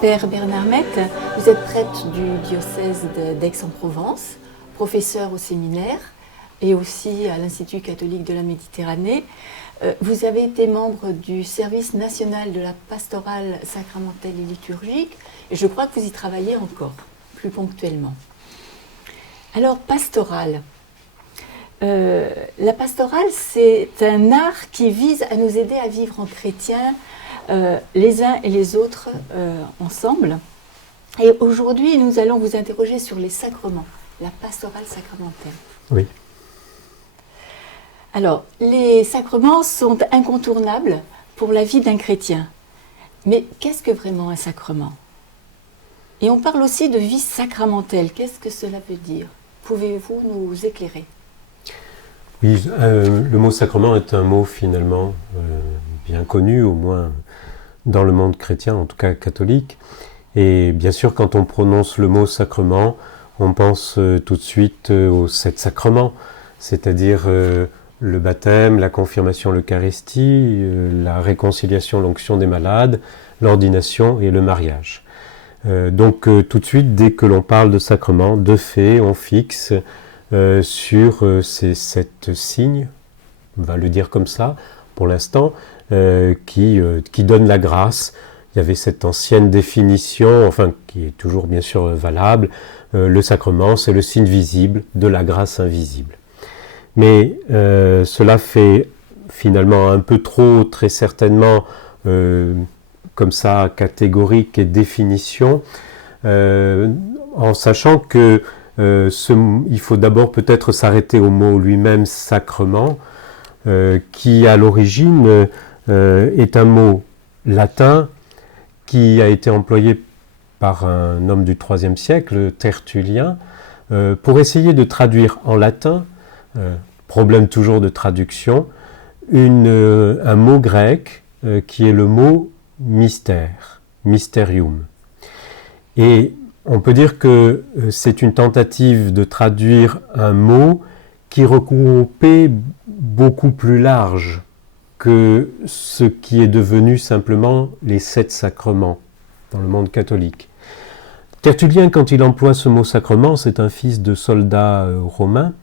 Père Bernard Mette, vous êtes prêtre du diocèse d'Aix-en-Provence, professeur au séminaire et aussi à l'Institut catholique de la Méditerranée. Vous avez été membre du service national de la pastorale sacramentelle et liturgique et je crois que vous y travaillez encore, plus ponctuellement. Alors, pastorale. La pastorale, c'est un art qui vise à nous aider à vivre en chrétiens, les uns et les autres ensemble. Et aujourd'hui, nous allons vous interroger sur les sacrements, la pastorale sacramentelle. Oui. Alors, les sacrements sont incontournables pour la vie d'un chrétien. Mais qu'est-ce que vraiment un sacrement? Et on parle aussi de vie sacramentelle. Qu'est-ce que cela veut dire? Pouvez-vous nous éclairer? Oui, le mot sacrement est un mot finalement bien connu, au moins dans le monde chrétien, en tout cas catholique. Et bien sûr, quand on prononce le mot sacrement, on pense tout de suite aux 7 sacrements, c'est-à-dire le baptême, la confirmation, l'Eucharistie, la réconciliation, l'onction des malades, l'ordination et le mariage. Donc tout de suite, dès que l'on parle de sacrement, de fait, on fixe sur ces 7 signes, on va le dire comme ça, pour l'instant, qui donnent la grâce. Il y avait cette ancienne définition, enfin qui est toujours bien sûr valable, le sacrement c'est le signe visible de la grâce invisible. Mais cela fait finalement un peu trop, très certainement, comme ça, catégorique et définition, en sachant que il faut d'abord peut-être s'arrêter au mot lui-même sacrement, qui à l'origine est un mot latin qui a été employé par un homme du IIIe siècle, Tertullien, pour essayer de traduire en latin, problème toujours de traduction, un mot grec qui est le mot mystère, mysterium. Et on peut dire que c'est une tentative de traduire un mot qui recoupait beaucoup plus large que ce qui est devenu simplement les 7 sacrements dans le monde catholique. Tertullien, quand il emploie ce mot sacrement, c'est un fils de soldat romain,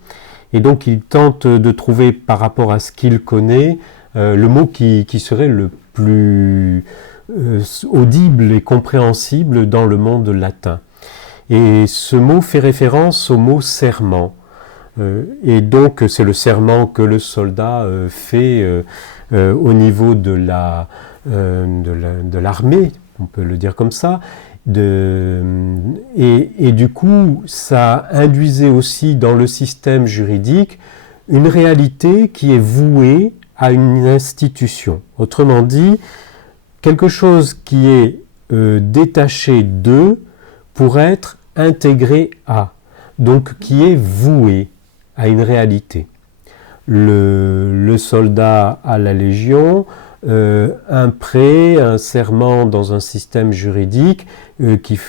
et donc il tente de trouver par rapport à ce qu'il connaît le mot qui serait le plus audible et compréhensible dans le monde latin. Et ce mot fait référence au mot serment. Et donc c'est le serment que le soldat fait au niveau de l'armée, on peut le dire comme ça, et du coup ça induisait aussi dans le système juridique une réalité qui est vouée à une institution. Autrement dit, quelque chose qui est détaché d'eux pour être intégré à, donc qui est voué à une réalité. Le soldat à la Légion, un prêt, un serment dans un système juridique qui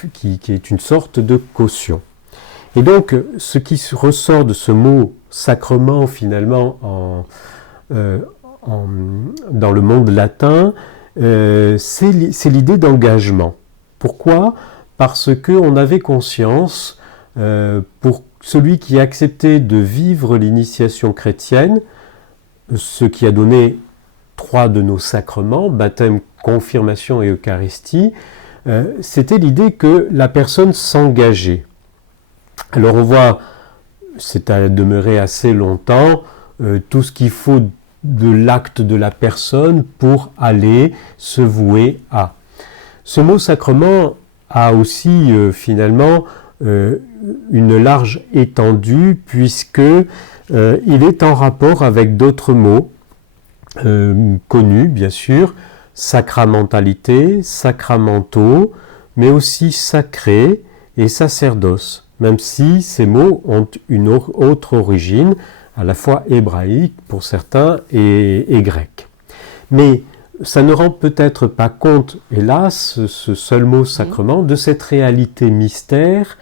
est une sorte de caution. Et donc, ce qui ressort de ce mot sacrement finalement dans le monde latin, c'est l'idée d'engagement. Pourquoi ? Parce qu'on avait conscience, pour celui qui acceptait de vivre l'initiation chrétienne, ce qui a donné 3 de nos sacrements, baptême, confirmation et Eucharistie, c'était l'idée que la personne s'engageait. Alors on voit, c'est à demeurer assez longtemps, tout ce qu'il faut de l'acte de la personne pour aller se vouer à. Ce mot sacrement a aussi finalement une large étendue puisque il est en rapport avec d'autres mots connus bien sûr, sacramentalité, sacramentaux, mais aussi sacré et sacerdoce, même si ces mots ont une autre origine, à la fois hébraïque pour certains et grecque. Mais ça ne rend peut-être pas compte, hélas, ce seul mot sacrement, de cette réalité mystère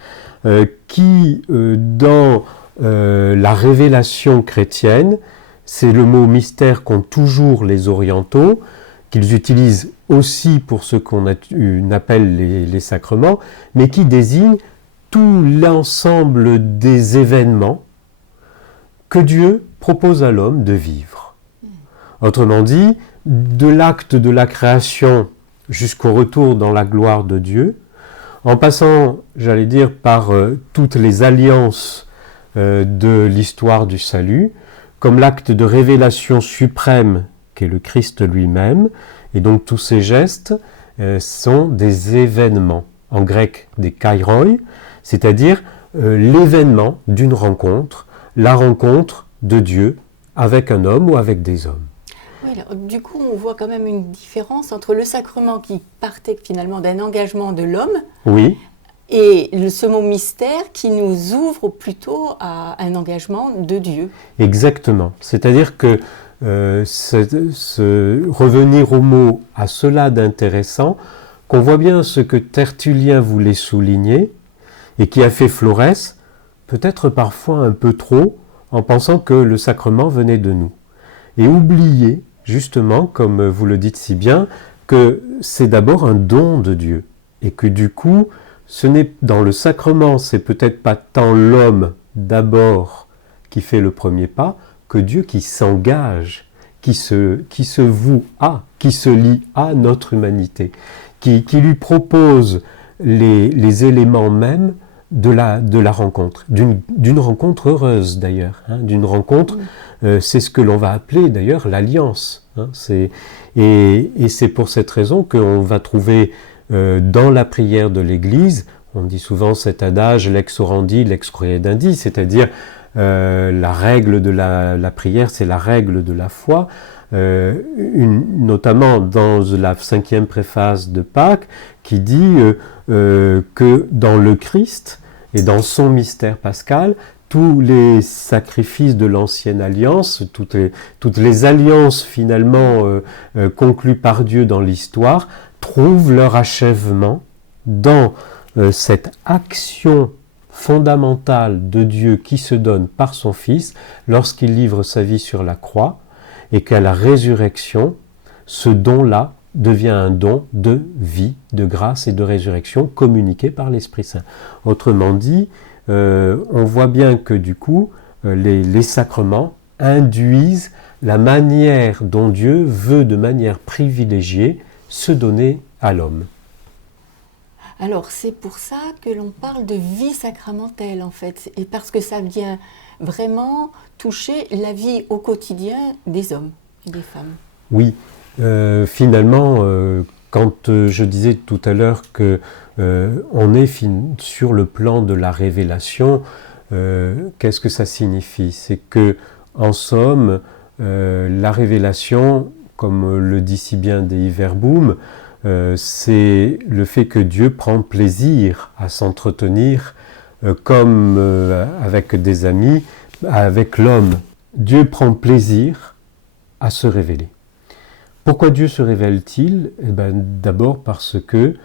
qui, dans la révélation chrétienne, c'est le mot mystère qu'ont toujours les orientaux, qu'ils utilisent aussi pour ce qu'on appelle les sacrements, mais qui désignent tout l'ensemble des événements que Dieu propose à l'homme de vivre. Autrement dit, de l'acte de la création jusqu'au retour dans la gloire de Dieu, en passant, j'allais dire, par toutes les alliances de l'histoire du salut, comme l'acte de révélation suprême qu'est le Christ lui-même, et donc tous ces gestes sont des événements, en grec des kairoi, c'est-à-dire l'événement d'une rencontre, la rencontre de Dieu avec un homme ou avec des hommes. Oui, alors, du coup, on voit quand même une différence entre le sacrement qui partait finalement d'un engagement de l'homme, oui, et ce mot mystère qui nous ouvre plutôt à un engagement de Dieu. Exactement. C'est-à-dire que revenir au mot a cela d'intéressant qu'on voit bien ce que Tertullien voulait souligner et qui a fait Florès, peut-être parfois un peu trop, en pensant que le sacrement venait de nous. Et oublier, justement, comme vous le dites si bien, que c'est d'abord un don de Dieu et que du coup, ce n'est dans le sacrement, c'est peut-être pas tant l'homme d'abord qui fait le premier pas, que Dieu qui s'engage, qui se voue à, qui se lie à notre humanité, qui lui propose les éléments mêmes de la rencontre, d'une rencontre heureuse d'ailleurs, hein, d'une rencontre, c'est ce que l'on va appeler d'ailleurs l'alliance. Hein, et c'est pour cette raison qu'on va trouver dans la prière de l'Église, on dit souvent cet adage lex orandi, lex credendi, c'est-à-dire la règle de la prière, c'est la règle de la foi, notamment dans la 5e préface de Pâques, qui dit que dans le Christ et dans son mystère pascal, tous les sacrifices de l'ancienne alliance, toutes les alliances finalement conclues par Dieu dans l'histoire, trouvent leur achèvement dans cette action fondamentale de Dieu qui se donne par son Fils lorsqu'il livre sa vie sur la croix et qu'à la résurrection, ce don-là devient un don de vie, de grâce et de résurrection communiqué par l'Esprit Saint. Autrement dit, on voit bien que du coup, les sacrements induisent la manière dont Dieu veut de manière privilégiée se donner à l'homme. Alors c'est pour ça que l'on parle de vie sacramentelle en fait, et parce que ça vient vraiment toucher la vie au quotidien des hommes et des femmes. Oui, finalement, quand je disais tout à l'heure que on est sur le plan de la révélation, qu'est-ce que ça signifie? C'est que, en somme, la révélation, comme le dit si bien Dei Verbum, c'est le fait que Dieu prend plaisir à s'entretenir comme avec des amis, avec l'homme. Dieu prend plaisir à se révéler. Pourquoi Dieu se révèle-t-il? Eh bien, d'abord parce que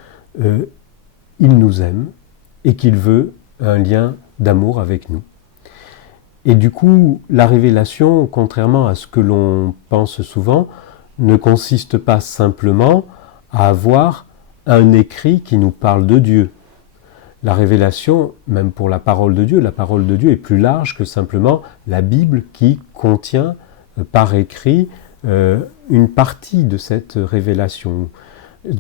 il nous aime et qu'il veut un lien d'amour avec nous. Et du coup, la révélation, contrairement à ce que l'on pense souvent, ne consiste pas simplement à avoir un écrit qui nous parle de Dieu. La révélation, même pour la parole de Dieu est plus large que simplement la Bible qui contient par écrit une partie de cette révélation.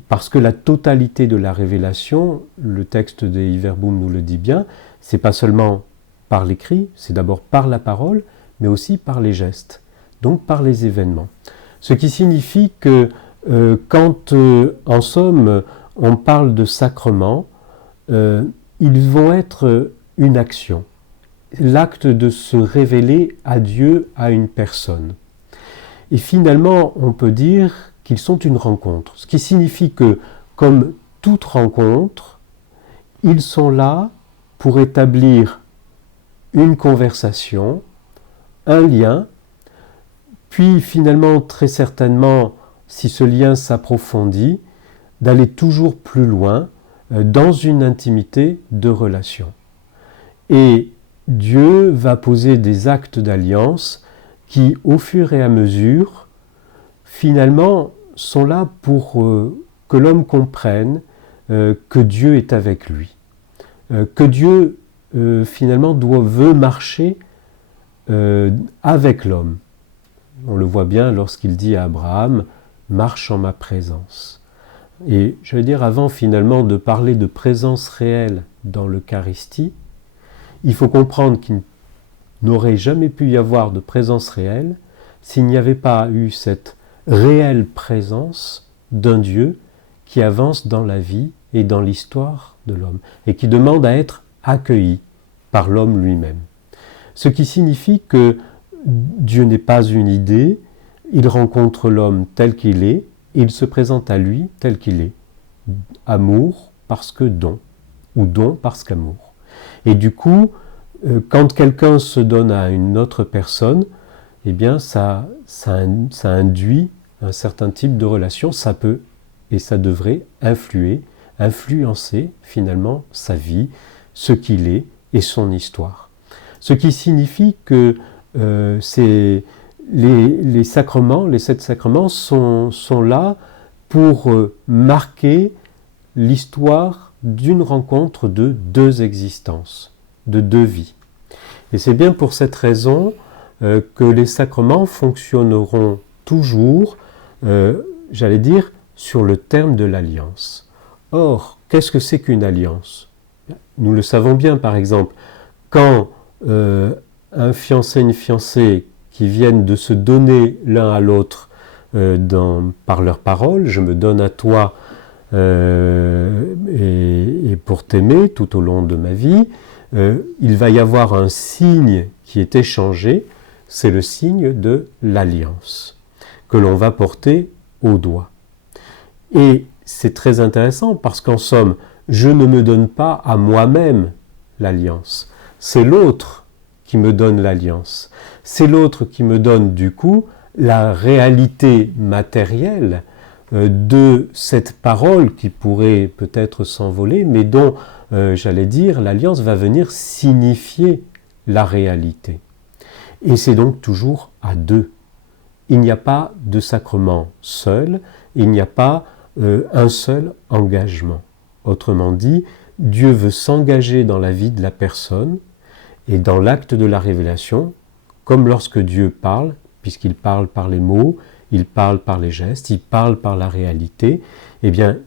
Parce que la totalité de la révélation, le texte des Verbum nous le dit bien, c'est pas seulement par l'écrit, c'est d'abord par la parole, mais aussi par les gestes, donc par les événements. Ce qui signifie que quand, en somme, on parle de sacrements, ils vont être une action, l'acte de se révéler à Dieu, à une personne. Et finalement, on peut dire qu'ils sont une rencontre, ce qui signifie que, comme toute rencontre, ils sont là pour établir une conversation, un lien, puis finalement, très certainement, si ce lien s'approfondit, d'aller toujours plus loin dans une intimité de relation. Et Dieu va poser des actes d'alliance qui, au fur et à mesure, finalement, sont là pour que l'homme comprenne que Dieu est avec lui, que Dieu finalement veut marcher avec l'homme. On le voit bien lorsqu'il dit à Abraham « marche en ma présence ». Et je veux dire, avant finalement de parler de présence réelle dans l'Eucharistie, il faut comprendre qu'il n'aurait jamais pu y avoir de présence réelle s'il n'y avait pas eu cette réelle présence d'un Dieu qui avance dans la vie et dans l'histoire de l'homme, et qui demande à être accueilli par l'homme lui-même. Ce qui signifie que Dieu n'est pas une idée, il rencontre l'homme tel qu'il est, et il se présente à lui tel qu'il est. Amour parce que don, ou don parce qu'amour. Et du coup, quand quelqu'un se donne à une autre personne, eh bien ça induit un certain type de relation, ça peut et ça devrait influencer finalement sa vie, ce qu'il est et son histoire. Ce qui signifie que les sacrements, les 7 sacrements sont là pour marquer l'histoire d'une rencontre de 2 existences, de 2 vies. Et c'est bien pour cette raison que les sacrements fonctionneront toujours, j'allais dire, sur le terme de l'alliance. Or, qu'est-ce que c'est qu'une alliance ? Nous le savons bien, par exemple, quand un fiancé et une fiancée qui viennent de se donner l'un à l'autre par leurs paroles, je me donne à toi et pour t'aimer tout au long de ma vie, il va y avoir un signe qui est échangé, c'est le signe de l'alliance, que l'on va porter au doigt. Et c'est très intéressant parce qu'en somme, je ne me donne pas à moi-même l'alliance, c'est l'autre qui me donne l'alliance. C'est l'autre qui me donne du coup la réalité matérielle de cette parole qui pourrait peut-être s'envoler, mais dont, j'allais dire, l'alliance va venir signifier la réalité. Et c'est donc toujours à 2. Il n'y a pas de sacrement seul, il n'y a pas un seul engagement. Autrement dit, Dieu veut s'engager dans la vie de la personne, et dans l'acte de la révélation, comme lorsque Dieu parle, puisqu'il parle par les mots, il parle par les gestes, il parle par la réalité, eh bien,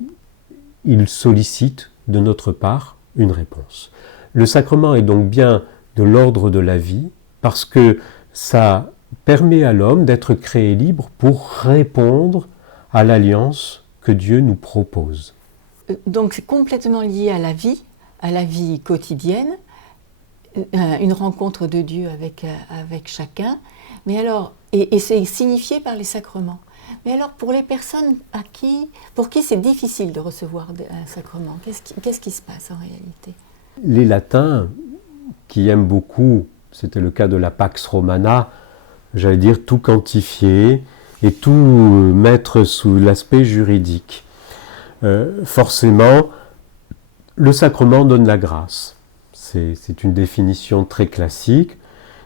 il sollicite de notre part une réponse. Le sacrement est donc bien de l'ordre de la vie, parce que ça permet à l'homme d'être créé libre pour répondre à l'alliance que Dieu nous propose. Donc c'est complètement lié à la vie quotidienne, une rencontre de Dieu avec chacun, mais alors, et c'est signifié par les sacrements. Mais alors pour les personnes pour qui c'est difficile de recevoir un sacrement, qu'est-ce qui se passe en réalité ? Les latins, qui aiment beaucoup, c'était le cas de la Pax Romana, j'allais dire tout quantifier et tout mettre sous l'aspect juridique. Forcément, le sacrement donne la grâce. C'est une définition très classique.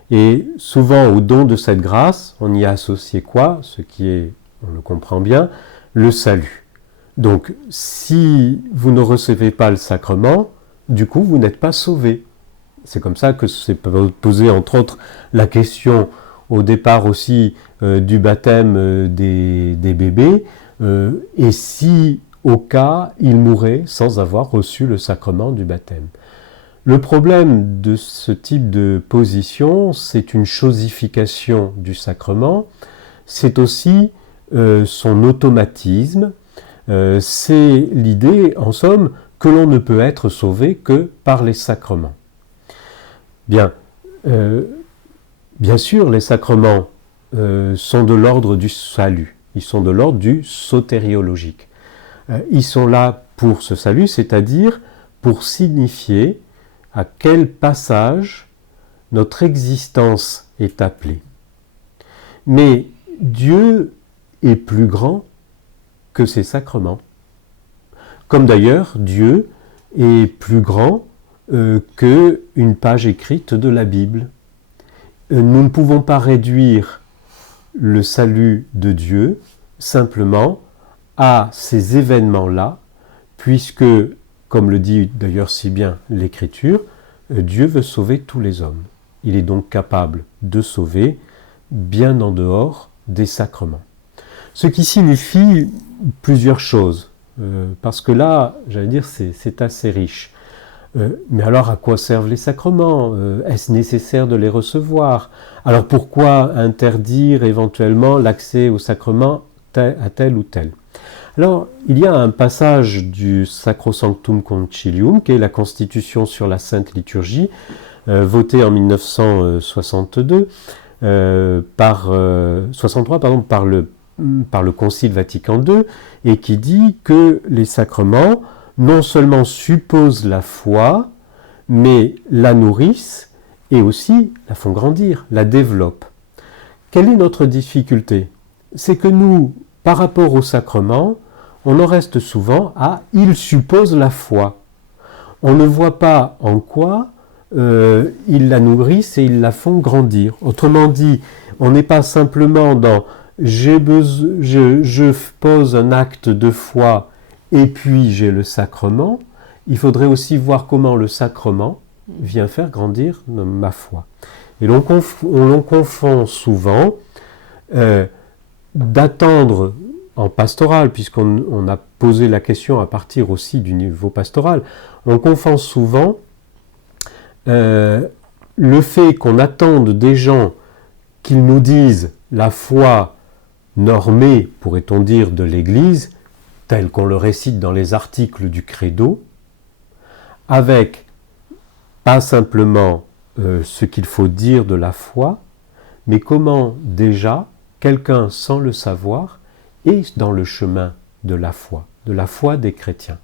Et souvent, au don de cette grâce, on y a associé quoi ? Ce qui est, on le comprend bien, le salut. Donc, si vous ne recevez pas le sacrement, du coup, vous n'êtes pas sauvé. C'est comme ça que s'est posé, entre autres, la question au départ aussi du baptême des bébés. Et si, au cas, ils mouraient sans avoir reçu le sacrement du baptême. Le problème de ce type de position, c'est une chosification du sacrement, c'est aussi son automatisme, c'est l'idée, en somme, que l'on ne peut être sauvé que par les sacrements. Bien sûr, les sacrements sont de l'ordre du salut, ils sont de l'ordre du sotériologique. Ils sont là pour ce salut, c'est-à-dire pour signifier à quel passage notre existence est appelée. Mais Dieu est plus grand que ces sacrements. Comme d'ailleurs, Dieu est plus grand qu'une page écrite de la Bible. Nous ne pouvons pas réduire le salut de Dieu simplement à ces événements-là, puisque, comme le dit d'ailleurs si bien l'Écriture, Dieu veut sauver tous les hommes. Il est donc capable de sauver bien en dehors des sacrements. Ce qui signifie plusieurs choses, parce que là, j'allais dire, c'est assez riche. Mais alors, à quoi servent les sacrements? Est-ce nécessaire de les recevoir? Alors, pourquoi interdire éventuellement l'accès aux sacrements à tel ou tel? Alors, il y a un passage du Sacrosanctum Concilium, qui est la Constitution sur la Sainte Liturgie, votée en 1962, par le Concile Vatican II, et qui dit que les sacrements non seulement supposent la foi, mais la nourrissent et aussi la font grandir, la développent. Quelle est notre difficulté? C'est que nous, par rapport aux sacrements, on en reste souvent à « ils supposent la foi ». On ne voit pas en quoi ils la nourrissent et ils la font grandir. Autrement dit, on n'est pas simplement dans « je pose un acte de foi et puis j'ai le sacrement », il faudrait aussi voir comment le sacrement vient faire grandir ma foi. Et donc on confond souvent d'attendre en pastoral, puisqu'on a posé la question à partir aussi du niveau pastoral, on confond souvent le fait qu'on attende des gens qu'ils nous disent la foi normée, pourrait-on dire, de l'Église, telle qu'on le récite dans les articles du Credo, avec pas simplement ce qu'il faut dire de la foi, mais comment déjà quelqu'un, sans le savoir, est dans le chemin de la foi des chrétiens.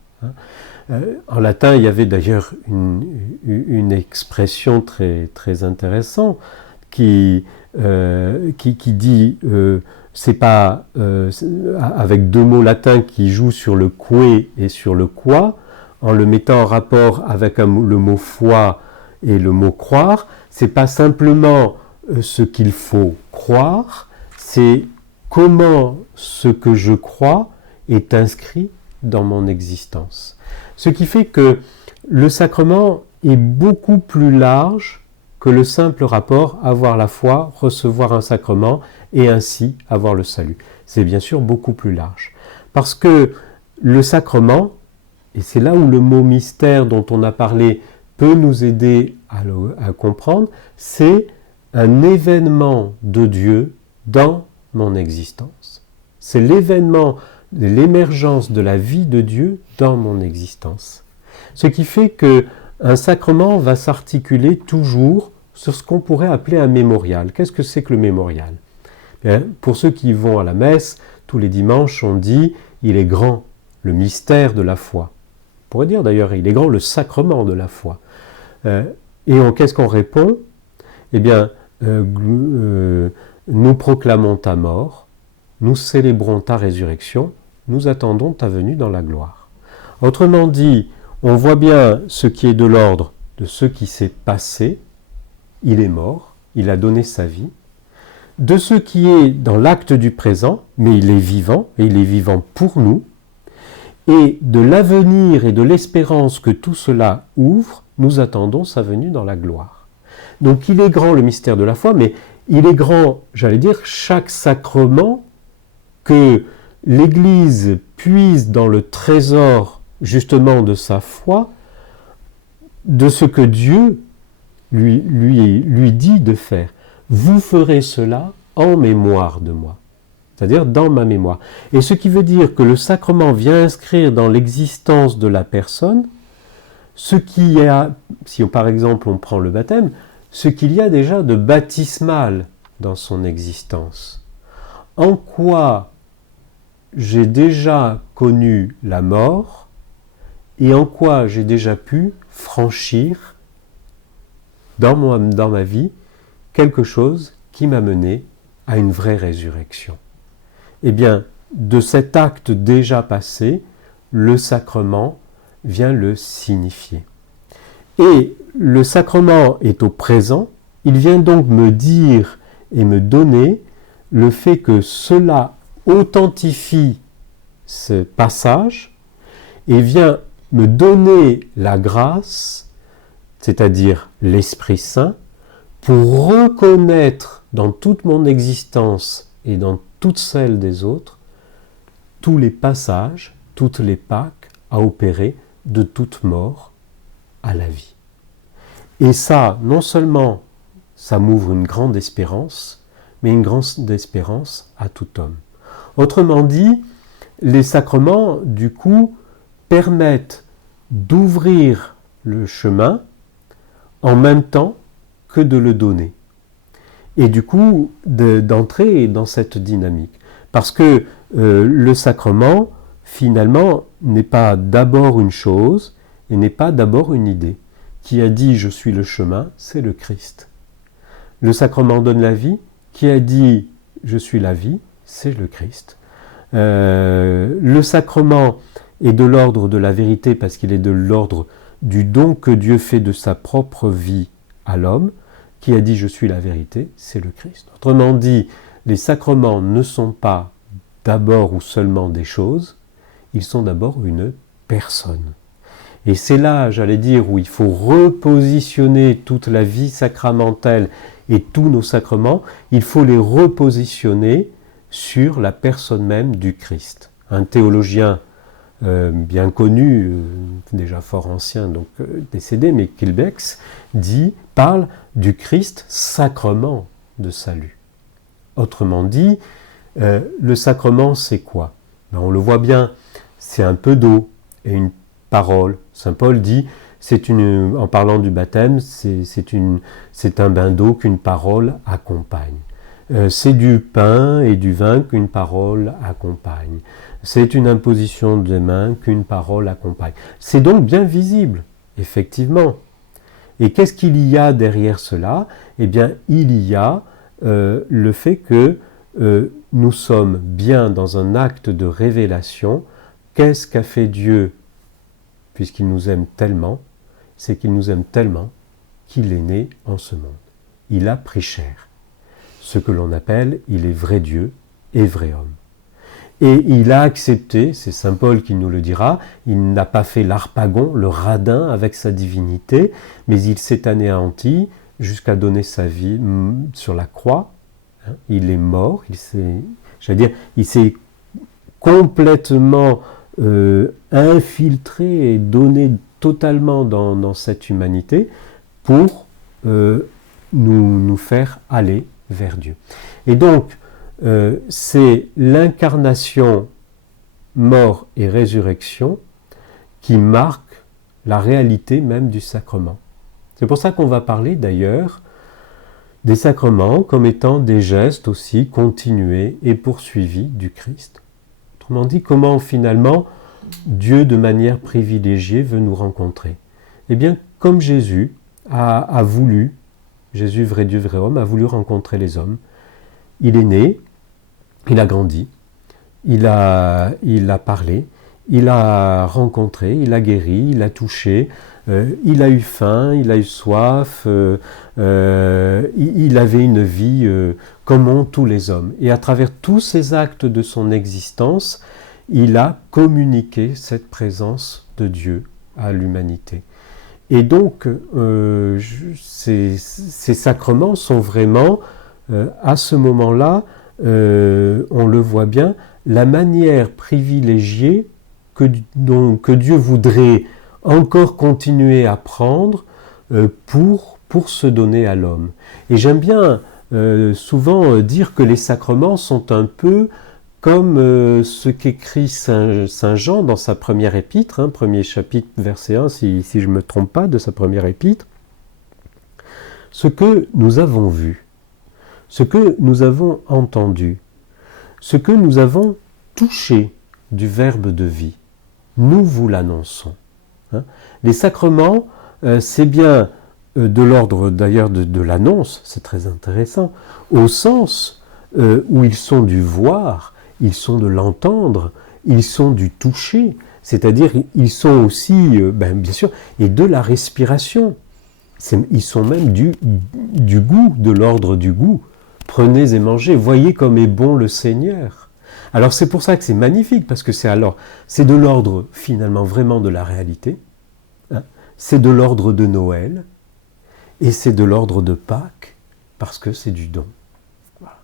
En latin, il y avait d'ailleurs une expression très, très intéressante qui dit, c'est pas avec deux mots latins qui jouent sur le que et sur le quoi, en le mettant en rapport avec le mot foi et le mot croire, c'est pas simplement ce qu'il faut croire, c'est comment ce que je crois est inscrit dans mon existence. Ce qui fait que le sacrement est beaucoup plus large que le simple rapport avoir la foi, recevoir un sacrement et ainsi avoir le salut. C'est bien sûr beaucoup plus large. Parce que le sacrement, et c'est là où le mot mystère dont on a parlé peut nous aider à comprendre, c'est un événement de Dieu dans mon existence. C'est l'événement, l'émergence de la vie de Dieu dans mon existence. Ce qui fait qu'un sacrement va s'articuler toujours sur ce qu'on pourrait appeler un mémorial. Qu'est-ce que c'est que le mémorial? Bien, pour ceux qui vont à la messe, tous les dimanches, on dit « il est grand, le mystère de la foi ». On pourrait dire d'ailleurs « il est grand, le sacrement de la foi ». Et qu'est-ce qu'on répond? Eh bien, nous proclamons ta mort, nous célébrons ta résurrection, nous attendons ta venue dans la gloire. Autrement dit, on voit bien ce qui est de l'ordre de ce qui s'est passé. Il est mort, il a donné sa vie. De ce qui est dans l'acte du présent, mais il est vivant, et il est vivant pour nous. Et de l'avenir et de l'espérance que tout cela ouvre, nous attendons sa venue dans la gloire. Donc il est grand le mystère de la foi, mais il est grand, j'allais dire, chaque sacrement que l'Église puise dans le trésor justement de sa foi, de ce que Dieu lui dit de faire. Vous ferez cela en mémoire de moi, c'est-à-dire dans ma mémoire. Et ce qui veut dire que le sacrement vient inscrire dans l'existence de la personne ce qu'il y a, si par exemple on prend le baptême, ce qu'il y a déjà de baptismal dans son existence. En quoi j'ai déjà connu la mort et en quoi j'ai déjà pu franchir dans ma vie quelque chose qui m'a mené à une vraie résurrection. Eh bien, de cet acte déjà passé, le sacrement vient le signifier. Et le sacrement est au présent, il vient donc me dire et me donner le fait que cela authentifie ce passage et vient me donner la grâce, c'est-à-dire l'Esprit Saint, pour reconnaître dans toute mon existence et dans toute celle des autres, tous les passages, toutes les Pâques à opérer de toute mort à la vie. Et ça, non seulement ça m'ouvre une grande espérance, mais une grande espérance à tout homme. Autrement dit, les sacrements, du coup, permettent d'ouvrir le chemin en même temps que de le donner. Et du coup, d'entrer dans cette dynamique. Parce que le sacrement, finalement, n'est pas d'abord une chose et n'est pas d'abord une idée. Qui a dit « je suis le chemin », c'est le Christ. Le sacrement donne la vie. Qui a dit « je suis la vie », c'est le Christ. Le sacrement est de l'ordre de la vérité parce qu'il est de l'ordre du don que Dieu fait de sa propre vie à l'homme. Qui a dit « je suis la vérité », c'est le Christ. Autrement dit, les sacrements ne sont pas d'abord ou seulement des choses, ils sont d'abord une personne. Et c'est là, j'allais dire, où il faut repositionner toute la vie sacramentelle et tous nos sacrements, il faut les repositionner sur la personne même du Christ. Un théologien bien connu, déjà fort ancien, donc décédé, mais Kilbex, parle du Christ sacrement de salut. Autrement dit, le sacrement c'est quoi? On le voit bien, c'est un peu d'eau et une parole. Saint Paul dit, en parlant du baptême, c'est un bain d'eau qu'une parole accompagne. C'est du pain et du vin qu'une parole accompagne. C'est une imposition des mains qu'une parole accompagne. C'est donc bien visible, effectivement. Et qu'est-ce qu'il y a derrière cela? Eh bien, il y a le fait que nous sommes bien dans un acte de révélation. Qu'est-ce qu'a fait Dieu, puisqu'il nous aime tellement? C'est qu'il nous aime tellement qu'il est né en ce monde. Il a pris chair. Ce que l'on appelle, il est vrai Dieu et vrai homme. Et il a accepté, c'est Saint Paul qui nous le dira, il n'a pas fait l'harpagon, le radin avec sa divinité, mais il s'est anéanti jusqu'à donner sa vie sur la croix. Il est mort, il s'est complètement infiltré et donné totalement dans cette humanité pour nous faire aller vers Dieu. Et donc, c'est l'incarnation, mort et résurrection qui marque la réalité même du sacrement. C'est pour ça qu'on va parler d'ailleurs des sacrements comme étant des gestes aussi continués et poursuivis du Christ. Autrement dit, comment finalement Dieu de manière privilégiée veut nous rencontrer. Eh bien, comme Jésus a voulu, Jésus, vrai Dieu, vrai homme, a voulu rencontrer les hommes. Il est né, il a grandi, il a parlé, il a rencontré, il a guéri, il a touché, il a eu faim, il a eu soif, il avait une vie comme ont tous les hommes. Et à travers tous ces actes de son existence, il a communiqué cette présence de Dieu à l'humanité. Et donc, ces sacrements sont vraiment, à ce moment-là, on le voit bien, la manière privilégiée que Dieu voudrait encore continuer à prendre pour se donner à l'homme. Et j'aime bien souvent dire que les sacrements sont un peu comme ce qu'écrit Saint Jean dans sa première épître, premier chapitre, verset 1, si je ne me trompe pas, de sa première épître. Ce que nous avons vu, ce que nous avons entendu, ce que nous avons touché du Verbe de vie, nous vous l'annonçons. Les sacrements, c'est bien de l'ordre d'ailleurs de l'annonce, c'est très intéressant, au sens où ils sont du voir, ils sont de l'entendre, ils sont du toucher, c'est-à-dire ils sont aussi, bien sûr, et de la respiration. Ils sont même du goût, de l'ordre du goût. Prenez et mangez, voyez comme est bon le Seigneur. Alors c'est pour ça que c'est magnifique, parce que c'est de l'ordre finalement vraiment de la réalité, hein. C'est de l'ordre de Noël, et c'est de l'ordre de Pâques, parce que c'est du don. Voilà.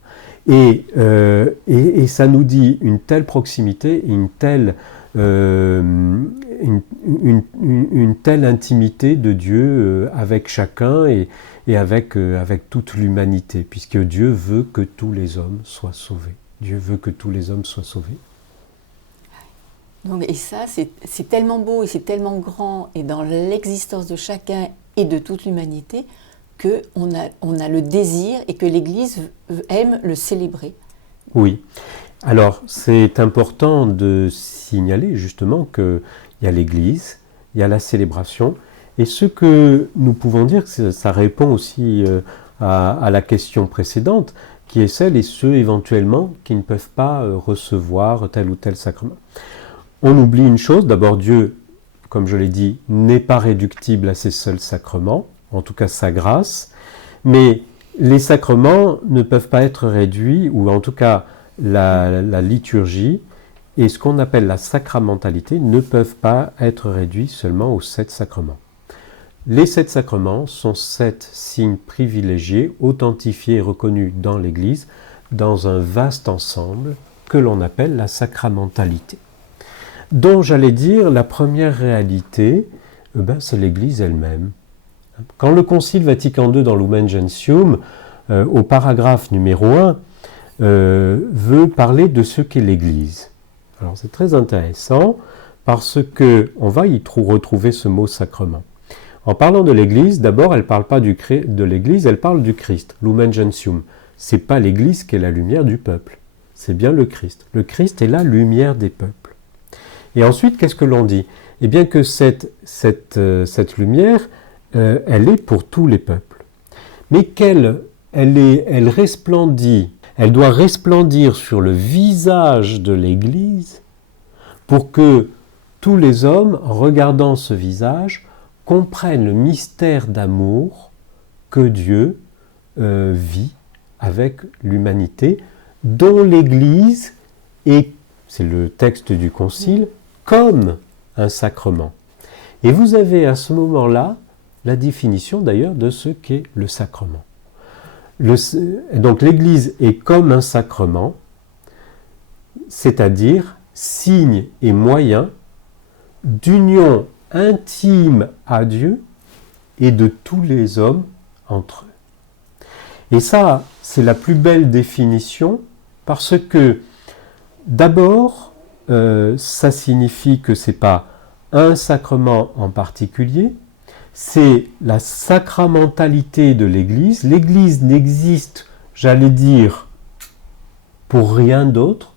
Et ça nous dit une telle proximité, une telle intimité de Dieu avec chacun et avec toute l'humanité, puisque Dieu veut que tous les hommes soient sauvés. Dieu veut que tous les hommes soient sauvés. Donc, et ça, c'est tellement beau et c'est tellement grand et dans l'existence de chacun et de toute l'humanité qu'on a le désir et que l'Église aime le célébrer. Oui. Alors, c'est important de signaler justement qu'il y a l'Église, il y a la célébration, et ce que nous pouvons dire, ça répond aussi à la question précédente, qui est celle et ceux éventuellement qui ne peuvent pas recevoir tel ou tel sacrement. On oublie une chose, d'abord Dieu, comme je l'ai dit, n'est pas réductible à ses seuls sacrements, en tout cas sa grâce, mais les sacrements ne peuvent pas être réduits, ou en tout cas la liturgie et ce qu'on appelle la sacramentalité ne peuvent pas être réduits seulement aux 7 sacrements. Les 7 sacrements sont 7 signes privilégiés, authentifiés et reconnus dans l'Église, dans un vaste ensemble que l'on appelle la sacramentalité. Dont j'allais dire la première réalité, c'est l'Église elle-même. Quand le Concile Vatican II dans Lumen Gentium, au paragraphe numéro 1, veut parler de ce qu'est l'Église. Alors c'est très intéressant parce qu'on va y retrouver ce mot sacrement. En parlant de l'Église, d'abord elle ne parle pas de l'Église, elle parle du Christ, Lumen Gentium. Ce n'est pas l'Église qui est la lumière du peuple, c'est bien le Christ. Le Christ est la lumière des peuples. Et ensuite, qu'est-ce que l'on dit? Eh bien que cette lumière, elle est pour tous les peuples. Mais elle resplendit, elle doit resplendir sur le visage de l'Église pour que tous les hommes, en regardant ce visage, comprennent le mystère d'amour que Dieu vit avec l'humanité, dont l'Église est, c'est le texte du Concile, comme un sacrement. Et vous avez à ce moment-là la définition d'ailleurs de ce qu'est le sacrement. Donc l'Église est comme un sacrement, c'est-à-dire signe et moyen d'union intime à Dieu et de tous les hommes entre eux. Et ça, c'est la plus belle définition parce que d'abord, ça signifie que ce n'est pas un sacrement en particulier, c'est la sacramentalité de l'Église. L'Église n'existe, j'allais dire, pour rien d'autre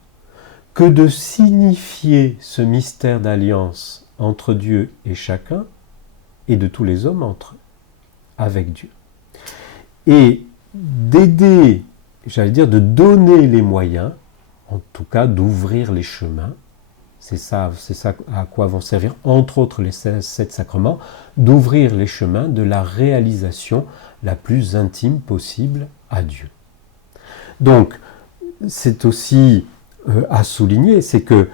que de signifier ce mystère d'alliance entre Dieu et chacun, et de tous les hommes entre eux, avec Dieu. Et d'aider, j'allais dire, de donner les moyens, en tout cas d'ouvrir les chemins, c'est ça à quoi vont servir, entre autres les 7 sacrements, d'ouvrir les chemins de la réalisation la plus intime possible à Dieu. Donc, c'est aussi à souligner, c'est que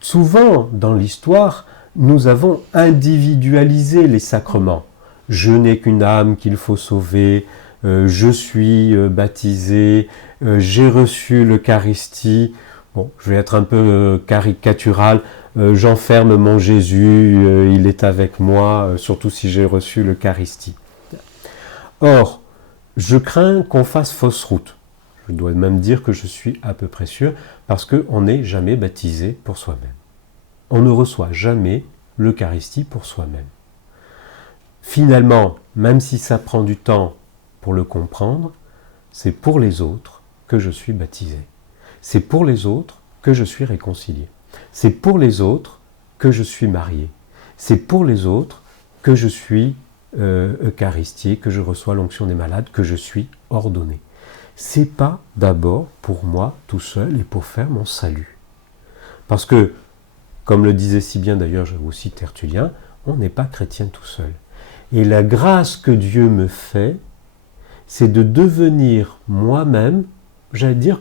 souvent dans l'histoire, nous avons individualisé les sacrements. Je n'ai qu'une âme qu'il faut sauver, je suis baptisé, j'ai reçu l'Eucharistie. Bon, je vais être un peu caricatural, j'enferme mon Jésus, il est avec moi, surtout si j'ai reçu l'Eucharistie. Or, je crains qu'on fasse fausse route. Je dois même dire que je suis à peu près sûr, parce qu'on n'est jamais baptisé pour soi-même. On ne reçoit jamais l'Eucharistie pour soi-même. Finalement, même si ça prend du temps pour le comprendre, c'est pour les autres que je suis baptisé. C'est pour les autres que je suis réconcilié. C'est pour les autres que je suis marié. C'est pour les autres que je suis eucharistié, que je reçois l'onction des malades, que je suis ordonné. C'est pas d'abord pour moi tout seul et pour faire mon salut. Parce que, comme le disait si bien d'ailleurs aussi Tertullien, on n'est pas chrétien tout seul. Et la grâce que Dieu me fait, c'est de devenir moi-même, j'allais dire,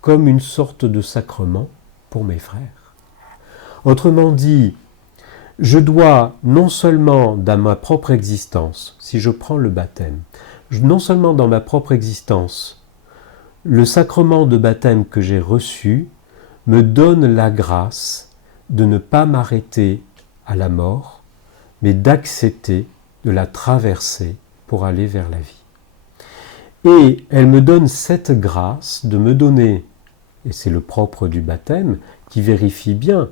comme une sorte de sacrement pour mes frères. Autrement dit, je dois non seulement dans ma propre existence, si je prends le baptême, non seulement dans ma propre existence, le sacrement de baptême que j'ai reçu me donne la grâce de ne pas m'arrêter à la mort, mais d'accepter de la traverser pour aller vers la vie. Et elle me donne cette grâce de me donner, et c'est le propre du baptême, qui vérifie bien,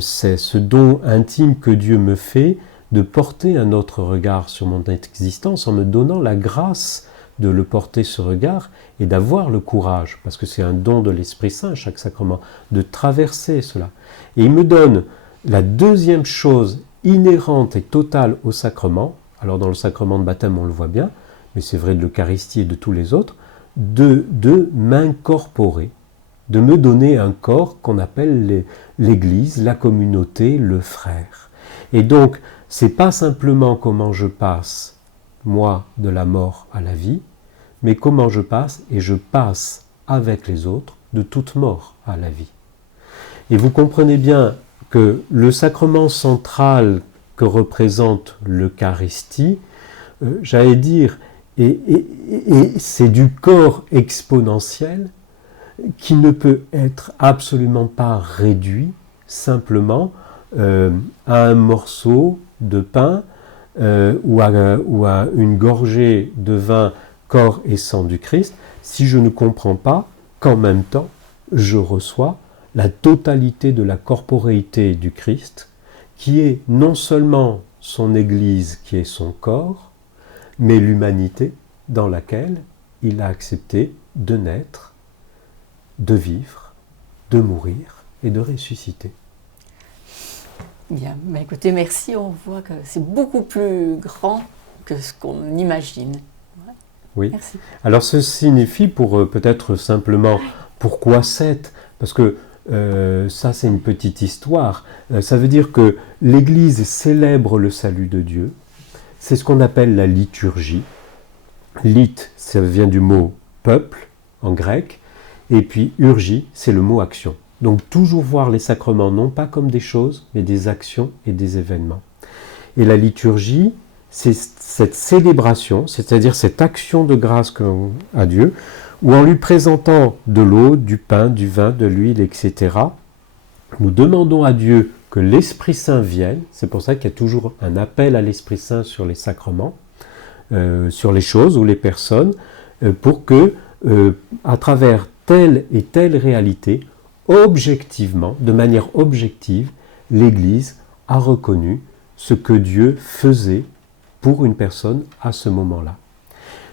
c'est ce don intime que Dieu me fait de porter un autre regard sur mon existence en me donnant la grâce de le porter ce regard et d'avoir le courage, parce que c'est un don de l'Esprit Saint, chaque sacrement, de traverser cela. Et il me donne la deuxième chose inhérente et totale au sacrement, alors dans le sacrement de baptême on le voit bien, mais c'est vrai de l'Eucharistie et de tous les autres, de m'incorporer, de me donner un corps qu'on appelle l'Église, la communauté, le frère. Et donc, c'est pas simplement comment je passe, moi, de la mort à la vie, mais comment je passe, et je passe avec les autres, de toute mort à la vie. Et vous comprenez bien que le sacrement central que représente l'Eucharistie, j'allais dire, et c'est du corps exponentiel qui ne peut être absolument pas réduit simplement à un morceau de pain ou à une gorgée de vin, corps et sang du Christ, si je ne comprends pas qu'en même temps, je reçois la totalité de la corporéité du Christ, qui est non seulement son Église, qui est son corps, mais l'humanité dans laquelle il a accepté de naître, de vivre, de mourir et de ressusciter. Bien, mais écoutez, merci, on voit que c'est beaucoup plus grand que ce qu'on imagine. Ouais. Oui. Merci. Alors ce signifie pour peut-être simplement pourquoi 7 ? Parce que ça c'est une petite histoire. Ça veut dire que l'Église célèbre le salut de Dieu. C'est ce qu'on appelle la liturgie. Lith, ça vient du mot peuple en grec. Et puis urgie, c'est le mot action. Donc toujours voir les sacrements non pas comme des choses, mais des actions et des événements. Et la liturgie, c'est cette célébration, c'est-à-dire cette action de grâce à Dieu, où en lui présentant de l'eau, du pain, du vin, de l'huile, etc., nous demandons à Dieu que l'Esprit Saint vienne. C'est pour ça qu'il y a toujours un appel à l'Esprit Saint sur les sacrements, sur les choses ou les personnes, pour que, à travers telle et telle réalité, objectivement, de manière objective, l'Église a reconnu ce que Dieu faisait pour une personne à ce moment-là.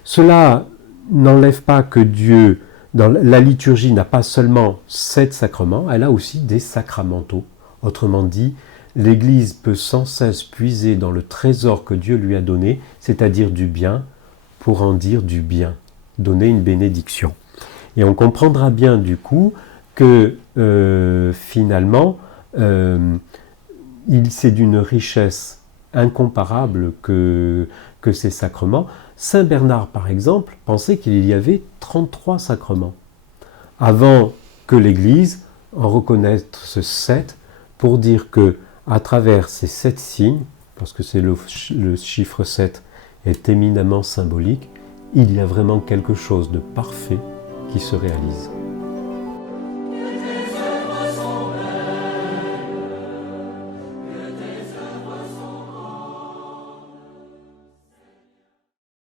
Cela n'enlève pas que Dieu, dans la liturgie, n'a pas seulement 7 sacrements, elle a aussi des sacramentaux. Autrement dit, l'Église peut sans cesse puiser dans le trésor que Dieu lui a donné, c'est-à-dire du bien, pour en dire du bien, donner une bénédiction. Et on comprendra bien du coup que finalement, c'est d'une richesse incomparable que ces sacrements. Saint Bernard, par exemple, pensait qu'il y avait 33 sacrements, avant que l'Église en reconnaisse 7, pour dire que à travers ces 7 signes, parce que c'est le chiffre 7 est éminemment symbolique, il y a vraiment quelque chose de parfait qui se réalise.